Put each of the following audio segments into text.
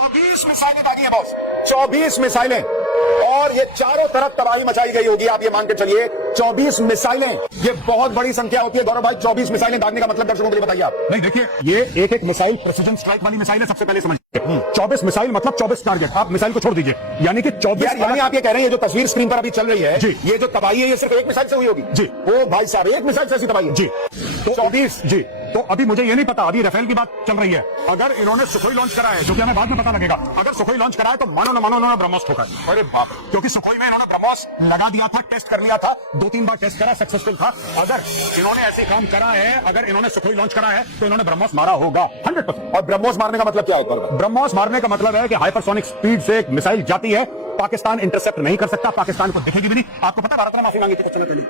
24 मिसाइलें दागी हैं बॉस, 24 मिसाइलें, और ये चारों तरफ तबाही मचाई गई होगी। आप ये मान के चलिए 24 मिसाइलें, ये बहुत बड़ी संख्या होती है गौरव भाई। 24 मिसाइलें दागने का मतलब दर्शकों के लिए बताइए आप। नहीं देखिए, ये एक एक मिसाइल प्रेसिजन स्ट्राइक वाली मिसाइल है, सबसे पहले समझिए। 24 मिसाइल मतलब 24 टारगेट, आप मिसाइल को छोड़ दीजिए, यानी कि 24। यानी आप ये कह रहे हैं, ये जो तस्वीर स्क्रीन पर अभी चल रही है जी, ये जो तबाही है ये सिर्फ एक मिसाइल से हुई होगी जी। ओ भाई साहब, एक मिसाइल से ऐसी तबाही है जी, तो 24 जी। तो अभी मुझे ये नहीं पता, अभी राफेल की बात चल रही है। अगर इन्होंने सुखोई लॉन्च करा है, जो कि हमें बाद में पता लगेगा, अगर सुखोई लॉन्च करा है तो मानो न मानो उन्होंने ब्रह्मोस ठोका है। अरे बाप, क्योंकि सुखोई में इन्होंने ब्रह्मोस लगा दिया था, टेस्ट कर लिया था, 2-3 बार टेस्ट करा, सक्सेसफुल था। अगर इन्होंने ऐसी काम करा है, अगर इन्होंने सुखोई लॉन्च करा है तो इन्होंने ब्रह्मोस मारा होगा 100%। और ब्रह्मोस मारने का मतलब क्या होता है? ब्रह्मोस मारने का मतलब है कि हाइपरसोनिक स्पीड से एक मिसाइल जाती है, पाकिस्तान इंटरसेप्ट नहीं कर सकता, पाकिस्तान को दिखेगी भी नहीं। आपको पता भारत ने माफी मांगी थी कुछ समय पहले,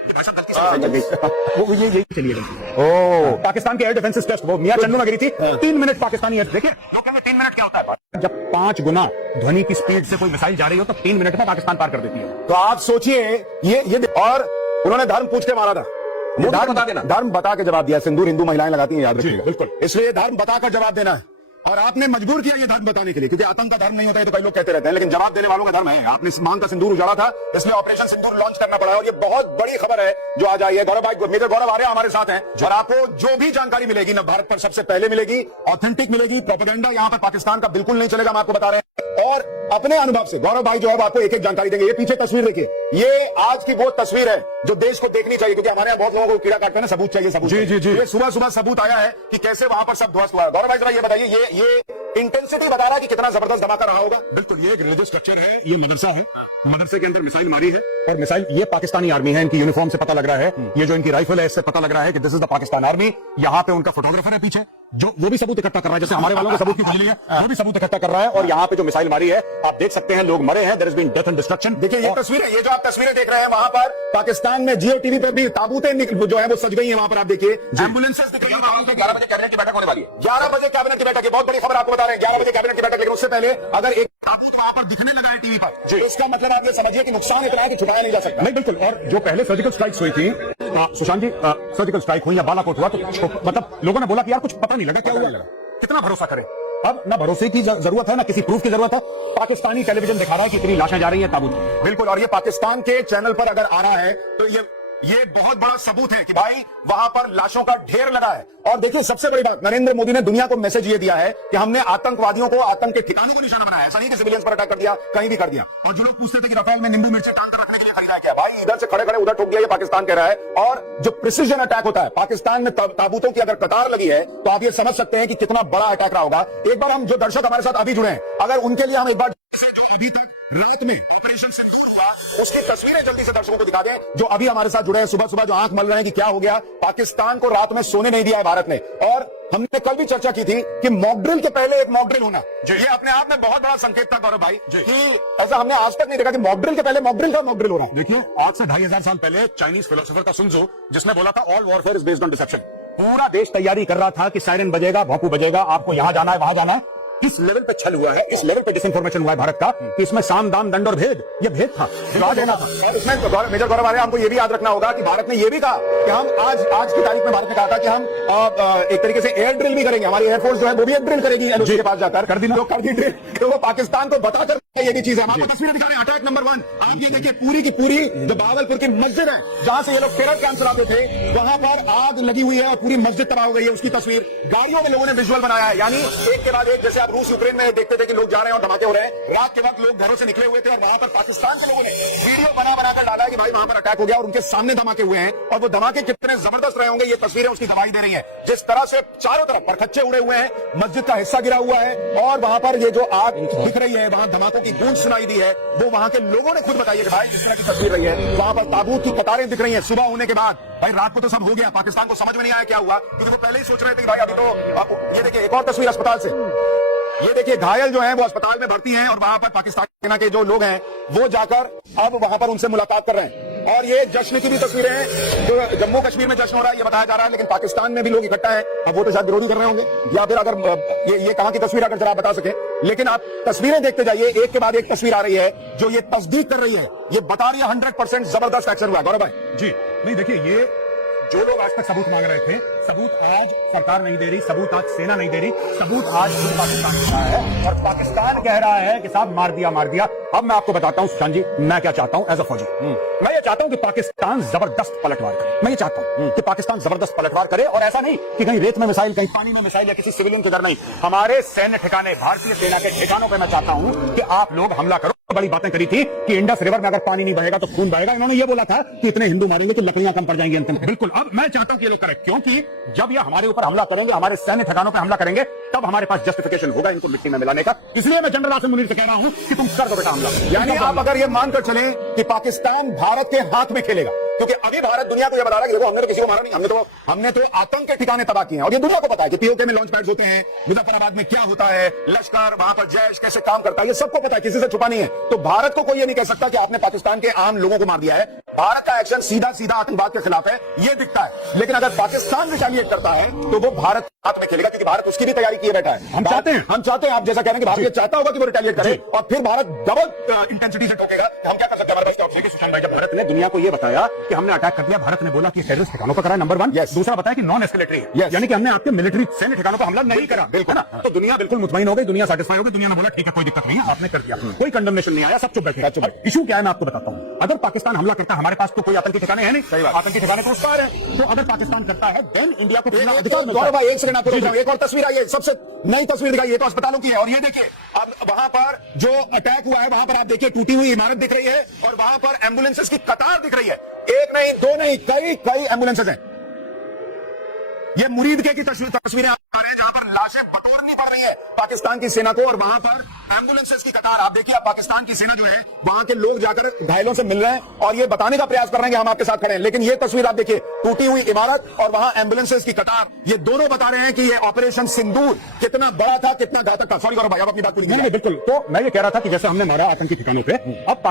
वो यही चली गई। ओ पाकिस्तान के एयर डिफेंस टेस्ट, वो मियां चंदू में गिरी थी, 3 मिनट पाकिस्तानी एयर। देखिए लोग कहेंगे 3 मिनट क्या होता है, जब 5 गुना ध्वनि की स्पीड से कोई मिसाइल जा रही हो तो 3 मिनट में पाकिस्तान पार कर देती है। तो आप सोचिए ये, और उन्होंने धर्म पूछ के मारा था। धर्म बता के जवाब दिया। सिंदूर हिंदू महिलाएं लगाती हैं, याद रखिएगा। बिल्कुल, इसलिए धर्म बताकर जवाब देना है, और आपने मजबूर किया ये धर्म बताने के लिए, क्योंकि आतंक का धर्म नहीं होता है तो कई लोग कहते रहते हैं, लेकिन जवाब देने वालों का धर्म है। आपने मांग का सिंदूर उजाड़ा था, इसलिए ऑपरेशन सिंदूर लॉन्च करना पड़ा है, और ये बहुत बड़ी खबर है जो आज आई है। गौरव भाई, मेजर गौरव आर्या हमारे साथ हैं, और आपको जो भी जानकारी मिलेगी ना भारत पर सबसे पहले मिलेगी, ऑथेंटिक मिलेगी। प्रोपेगेंडा यहाँ पर पाकिस्तान का बिल्कुल नहीं चलेगा, हम आपको बता रहे हैं। और अपने अनुभव से गौरव भाई जो है आपको एक एक जानकारी देंगे। ये पीछे तस्वीर देखिए, ये आज की वो तस्वीर है जो देश को देखनी चाहिए, क्योंकि हमारे यहाँ बहुत लोगों को कीड़ा काटते हैं ना, सबूत चाहिए, सबूत। जी, जी, जी। ये सुबह सुबह सबूत आया है कि कैसे वहां पर सब ध्वस्त हुआ है। गौरव भाई जरा ये बताइए, ये इंटेंसिटी बता रहा है कि कितना जबरदस्त धमाका रहा होगा। बिल्कुल, ये एक रिलीजियस स्ट्रक्चर है, ये मदरसा है, मदरसे के अंदर मिसाइल मारी है, और मिसाइल, ये पाकिस्तानी आर्मी है, इनकी यूनिफॉर्म से पता लग रहा है, ये जो इनकी राइफल है इससे पता लग रहा है कि this is the Pakistan army. यहाँ पे उनका फोटोग्राफर है पीछे, जो वो भी सबूत इकट्ठा कर रहा है, जैसे हमारे वालों को सबूत की खुजली है, वो भी सबूत इकट्ठा कर रहा है। और यहाँ पे जो मिसाइल मारी है आप देख सकते हैं, लोग मरे हैं, there is been death and destruction. देखिए ये तस्वीर है, ये जो आप तस्वीरें देख रहे हैं, वहां पर पाकिस्तान में जियो टीवी पर भी ताबूतें जो है वो सज गई है। वहां पर आप देखिए एम्बुलेंसेस दिख रही है। 11 बजे कैबिनेट की बैठक होने वाली है, 11 बजे कैबिनेट की बैठक है, बहुत बड़ी खबर आपको बता रहे हैं। 11 बजे कैबिनेट की बैठक, लेकिन उससे पहले अगर एक वहां पर दिखने लगा है टीवी पर, तो इसका मतलब आप ये समझिए कि नुकसान इतना है कि छुपाया नहीं जा सकता। नहीं बिल्कुल, और जो पहले सर्जिकल स्ट्राइक्स हुई थी, सुशांत जी, सर्जिकल स्ट्राइक हुई या बालाकोट हुआ, तो मतलब लोगों ने बोला कि यार कुछ पता नहीं लगा क्या हुआ, कितना भरोसा करें। अब ना भरोसे की जरूरत है, ना किसी प्रूफ की जरूरत है। पाकिस्तानी टेलीविजन दिखा रहा है कि इतनी लाशें जा रही हैं ताबूत। बिल्कुल, और ये पाकिस्तान के चैनल पर अगर आ रहा है तो ये बहुत बड़ा सबूत है कि भाई वहां पर लाशों का ढेर लगा है। और देखिए सबसे बड़ी बात, नरेंद्र मोदी ने दुनिया को मैसेज ये दिया है कि हमने आतंकवादियों को, आतंक के ठिकानों को निशाना बनाया। ऐसा नहीं कि सिविलियंस पर अटैक कर दिया, कहीं भी कर दिया। और जो लोग पूछते थे कि रफेल में नींबू मिर्ची टांग कर रखने के लिए खरीदा है क्या, भाई इधर से खड़े खड़े उधर ठोक दिया, ये पाकिस्तान कह रहा है। और जो प्रिसीजन अटैक होता है, पाकिस्तान में ताबूतों की अगर कतार लगी है तो आप ये समझ सकते हैं कि कितना बड़ा अटैक रहा होगा। एक बार हम जो दर्शक हमारे साथ अभी जुड़े हैं, अगर उनके लिए हम एक बार अभी तक रात में ऑपरेशन से हुआ उसकी तस्वीरें जल्दी से दर्शकों को दिखा दें, जो अभी हमारे साथ जुड़े हैं, सुबह सुबह जो आंख मल रहे हैं कि क्या हो गया। पाकिस्तान को रात में सोने नहीं दिया है भारत ने। और हमने कल भी चर्चा की थी कि मॉक ड्रिल के पहले एक मॉक ड्रिल होना, ये अपने आप में बहुत बड़ा संकेत था गौरव भाई, कि ऐसा हमने आज तक नहीं देखा कि मॉक ड्रिल के पहले मॉक ड्रिल का मॉक ड्रिल हो रहा है। देखिए आज से 2500 साल पहले चाइनीज फिलोसोफर का सुन त्सू, जिसने बोला था all warfare is based on deception, पूरा देश तैयारी कर रहा था कि सायरन बजेगा, भोंपू बजेगा, आपको यहां जाना है, वहां जाना है। इस लेवल पे छल हुआ है, इस लेवल पे डिसइंफॉर्मेशन हुआ है भारत का, कि इसमें साम दाम दंड और भेद, ये भेद था, आज रहना था। और इसमें मेजर गौरव आर्या, हमको ये भी याद रखना होगा कि भारत ने ये भी कहा कि हम आज की तारीख में भारत ने कहा था कि हम एक तरीके से एयर ड्रिल भी करेंगे। हमारी एयरफोर्स जो है वो भी एक ड्रिल करेगी एलओसी के पास जाकर, कर दी ड्रिल, तो वो पाकिस्तान को बताकर ये भी चीज है। आपको तस्वीरें दिखा रहे हैं, अटैक नंबर 1 आप ये देखिए, पूरी की पूरी जो बहावलपुर की मस्जिद है जहां से ये लोग टेरर कैंप चलाते थे, वहां पर आग लगी हुई है और पूरी मस्जिद तबाह हो गई है। उसकी तस्वीर गाड़ियों में लोगों ने विजुअल बनाया है, यानी एक के बाद एक, जैसे आप रूस यूक्रेन में देखते थे कि लोग जा रहे हैं और धमाके हो रहे हैं। रात के वक्त लोग घरों से निकले हुए थे और वहां पर पाकिस्तान के लोगों ने वीडियो बनाकर डाला है कि भाई वहां पर अटैक हो गया, और उनके सामने धमाके हुए हैं। और वो धमाके कितने जबरदस्त रहे होंगे, ये तस्वीरें उसकी गवाही दे रही है। जिस तरह से चारों तरफ परखच्चे उड़े हुए हैं, मस्जिद का हिस्सा गिरा हुआ है, और वहां पर ये जो आग दिख रही है, वहां धमाकों की गूंज सुनाई दी है, वो वहां के लोगों ने खुद बताइए कि भाई जिस तरह की तस्वीर रही है, वहां पर ताबूत की कतारें दिख रही हैं सुबह होने के बाद। भाई रात को तो सब हो गया, पाकिस्तान को समझ में नहीं आया क्या हुआ, क्योंकि वो पहले ही सोच रहे थे कि भाई अभी तो। ये देखिए एक और तस्वीर अस्पताल से, ये देखिए घायल जो हैं वो अस्पताल में भर्ती हैं, और वहां पर पाकिस्तान सेना के जो लोग हैं वो जाकर अब वहां पर उनसे मुलाकात कर रहे हैं। और ये जश्न की भी तस्वीरें हैं, जो जम्मू कश्मीर में जश्न हो रहा है ये बताया जा रहा है, लेकिन पाकिस्तान में भी लोग इकट्ठा है। अब वो तो शायद विरोधी कर रहे होंगे, या फिर अगर ये कहां की तस्वीर अगर जरा आप बता सके। लेकिन आप तस्वीरें देखते जाइए, एक के बाद एक तस्वीर आ रही है जो ये तस्दीक कर रही है, ये बता रही है 100% जबरदस्त एक्शन हुआ। गौरव भाई जी, नहीं देखिए, ये जो लोग आज तक सबूत मांग रहे थे, सबूत आज सरकार नहीं दे रही, सबूत आज सेना नहीं दे रही, सबूत आज खुद पाकिस्तान कह रहा है, और पाकिस्तान कह रहा है कि साहब मार दिया मार दिया। अब मैं आपको बताता हूं सुशांत जी, मैं क्या चाहता हूं एज अ फौजी। मैं ये चाहता हूं कि पाकिस्तान जबरदस्त पलटवार करे। मैं ये चाहता हूं कि पाकिस्तान जबरदस्त पलटवार करे, और ऐसा नहीं कि कहीं रेत में मिसाइल, कहीं पानी में मिसाइल, या किसी सिविलियन के घर नहीं, हमारे सैन्य ठिकाने, भारतीय सेना के ठिकानों पर मैं चाहता हूं कि आप लोग हमला करो। बड़ी बातें करी थी कि इंडस रिवर में अगर पानी नहीं बहेगा तो खून बहेगा। इन्होंने ये बोला था कि इतने हिंदू मारेंगे तो लकड़ियां कम पड़ जाएंगी अंतिम। बिल्कुल, अब मैं चाहता हूं कि ये लोग करें, क्योंकि जब ये हमारे ऊपर हमला करेंगे, हमारे सैन्य ठिकानों पर हमला करेंगे, तब हमारे पास जस्टिफिकेशन होगा इनको मिट्टी में मिलाने का। इसलिए मैं जनरल आसिम मुनीर से कह रहा हूं कि तुम कर दो बेटा हमला। यानी आप अगर ये मानकर चले कि पाकिस्तान भारत के हाथ में खेलेगा, क्योंकि अभी भारत दुनिया को यह बता रहा है कि देखो हमने तो किसी को मारा नहीं, हमने तो आतंक के ठिकाने तबाह किए हैं, और ये दुनिया को पता है कि पीओके में लॉन्च पैड्स होते हैं, मुजफ्फराबाद में क्या होता है, लश्कर, वहां पर जैश कैसे काम करता है, ये सबको पता है, किसी से छुपा नहीं है। तो भारत को कोई ये नहीं कह सकता कि आपने पाकिस्तान के आम लोगों को मार दिया है। भारत का एक्शन सीधा सीधा आतंकवाद के खिलाफ है, ये दिखता है। लेकिन अगर पाकिस्तान रिटेलिएट करता है तो वो भारत हाथ में खेलेगा, क्योंकि भारत उसकी भी तैयारी किए बैठा है। हम चाहते हैं आप जैसा कह रहे हैं कि भारत ये चाहता होगा कि वो रिटेलिएट करे, और फिर भारत डबल इंटेंसिटी से ठोकेगा। हम क्या कर सकते हैं? हमारे पास ऑप्शन है। सुशांत भाई, जब भारत ने दुनिया को ये बताया कि हमने अटैक कर दिया, भारत ने बोला कि टेररिस्ट ठिकानों पर करा, नंबर 1। दूसरा बताया कि नॉन एस्केलेटरी है, यानी कि हमने आपके मिलिट्री सैन्य ठिकानों पर हमला नहीं करा। बिल्कुल ना, तो दुनिया बिल्कुल मुतमईन हो गई, दुनिया सेटिस्फाई हो गई, दुनिया ने बोला ठीक है कोई दिक्कत नहीं है, आपने कर दिया, कोई कंडमनेशन नहीं आया, सब चुप बैठे। इशू क्या है मैं आपको बताता हूं। अगर पाकिस्तान हमला करता है, हमारे पास तो कोई आतंकी ठिकाने हैं नहीं, आतंकी ठिकाने तो उस पार है। तो अगर पाकिस्तान करता है, देन इंडिया को गौरव भाई, एक सेकंड आपको रोक रहा हूं। एक और तस्वीर आई है, सबसे नई तस्वीर दिखाई, ये तो अस्पतालों की है, और ये देखिए अब वहां पर जो अटैक हुआ है, वहां पर आप देखिए टूटी हुई इमारत दिख रही है, और वहां पर एम्बुलेंसेस की कतार दिख रही है। एक नहीं, दो नहीं, कई एम्बुलेंसेस हैं। ये मुरीद की तस्वीरें आप आ रही है, जहां पर लाशें बटोरनी पड़ रही है पाकिस्तान की सेना को, और वहां पर एम्बुलेंसेस की कतार। आप देखिए, पाकिस्तान की सेना जो है, वहां के लोग जाकर घायलों से मिल रहे हैं, और ये बताने का प्रयास कर रहे हैं कि हम आपके साथ खड़े हैं। लेकिन ये तस्वीर आप देखिए, टूटी हुई इमारत और वहां एम्बुलेंसेस की कतार, ये दोनों बता रहे हैं कि ये ऑपरेशन सिंदूर कितना बड़ा था, कितना घातक था। सॉरी गौरव भाई, आप अपनी बात पूरी कीजिए। बिल्कुल, तो मैं ये कह रहा था कि जैसे हमने मारा आतंकी ठिकानों पे, अब